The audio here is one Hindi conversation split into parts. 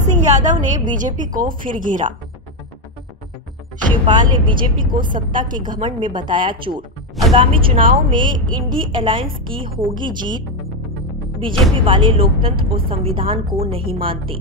शिवपाल सिंह यादव ने बीजेपी को फिर घेरा। शिवपाल ने बीजेपी को सत्ता के घमंड में बताया चोर। आगामी चुनाव में इंडी अलायंस की होगी जीत। बीजेपी वाले लोकतंत्र और संविधान को नहीं मानते।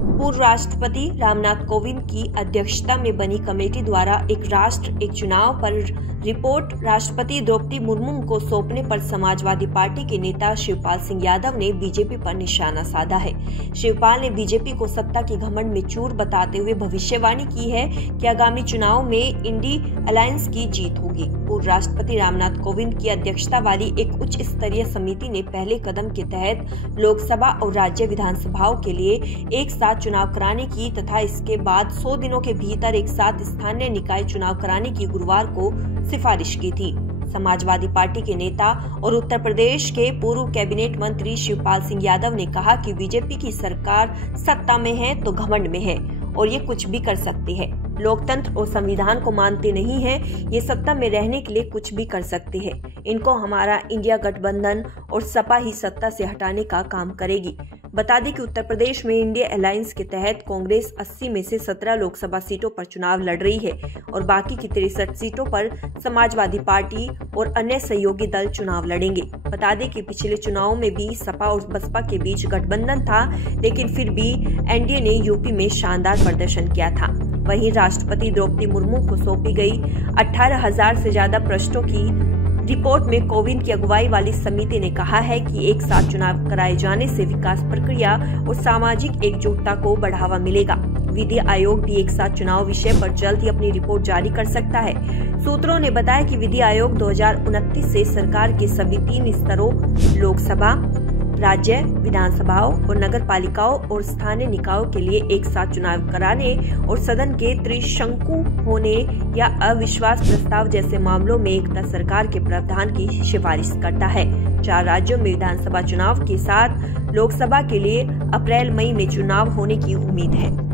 पूर्व राष्ट्रपति रामनाथ कोविंद की अध्यक्षता में बनी कमेटी द्वारा एक राष्ट्र एक चुनाव पर रिपोर्ट राष्ट्रपति द्रौपदी मुर्मू को सौंपने पर समाजवादी पार्टी के नेता शिवपाल सिंह यादव ने बीजेपी पर निशाना साधा है। शिवपाल ने बीजेपी को सत्ता के घमंड में चूर बताते हुए भविष्यवाणी की है कि आगामी चुनाव में इंडी अलायंस की जीत होगी। पूर्व राष्ट्रपति रामनाथ कोविंद की अध्यक्षता वाली एक उच्च स्तरीय समिति ने पहले कदम के तहत लोकसभा और राज्य विधानसभाओं के लिए एक साथ चुनाव कराने की तथा इसके बाद 100 दिनों के भीतर एक साथ स्थानीय निकाय चुनाव कराने की गुरुवार को सिफारिश की थी। समाजवादी पार्टी के नेता और उत्तर प्रदेश के पूर्व कैबिनेट मंत्री शिवपाल सिंह यादव ने कहा कि बीजेपी की सरकार सत्ता में है तो घमंड में है और ये कुछ भी कर सकती है। लोकतंत्र और संविधान को मानते नहीं है। ये सत्ता में रहने के लिए कुछ भी कर सकते हैं। इनको हमारा इंडिया गठबंधन और सपा ही सत्ता से हटाने का काम करेगी। बता दें कि उत्तर प्रदेश में इंडिया अलायंस के तहत कांग्रेस 80 में से 17 लोकसभा सीटों पर चुनाव लड़ रही है और बाकी की 63 सीटों पर समाजवादी पार्टी और अन्य सहयोगी दल चुनाव लड़ेंगे। बता दें कि पिछले चुनावों में भी सपा और बसपा के बीच गठबंधन था, लेकिन फिर भी एनडीए ने यूपी में शानदार प्रदर्शन किया था। वहीं राष्ट्रपति द्रौपदी मुर्मू को सौंपी गई 18,000 से ज्यादा पृष्ठों की रिपोर्ट में कोविंद की अगुवाई वाली समिति ने कहा है कि एक साथ चुनाव कराए जाने से विकास प्रक्रिया और सामाजिक एकजुटता को बढ़ावा मिलेगा। विधि आयोग भी एक साथ चुनाव विषय पर जल्द ही अपनी रिपोर्ट जारी कर सकता है। सूत्रों ने बताया कि विधि आयोग 2029 से सरकार के सभी 3 स्तरों लोकसभा, राज्य विधानसभाओं और नगर पालिकाओं और स्थानीय निकायों के लिए एक साथ चुनाव कराने और सदन के त्रिशंकु होने या अविश्वास प्रस्ताव जैसे मामलों में एकता सरकार के प्रावधान की सिफारिश करता है। 4 राज्यों में विधानसभा चुनाव के साथ लोकसभा के लिए अप्रैल मई में चुनाव होने की उम्मीद है।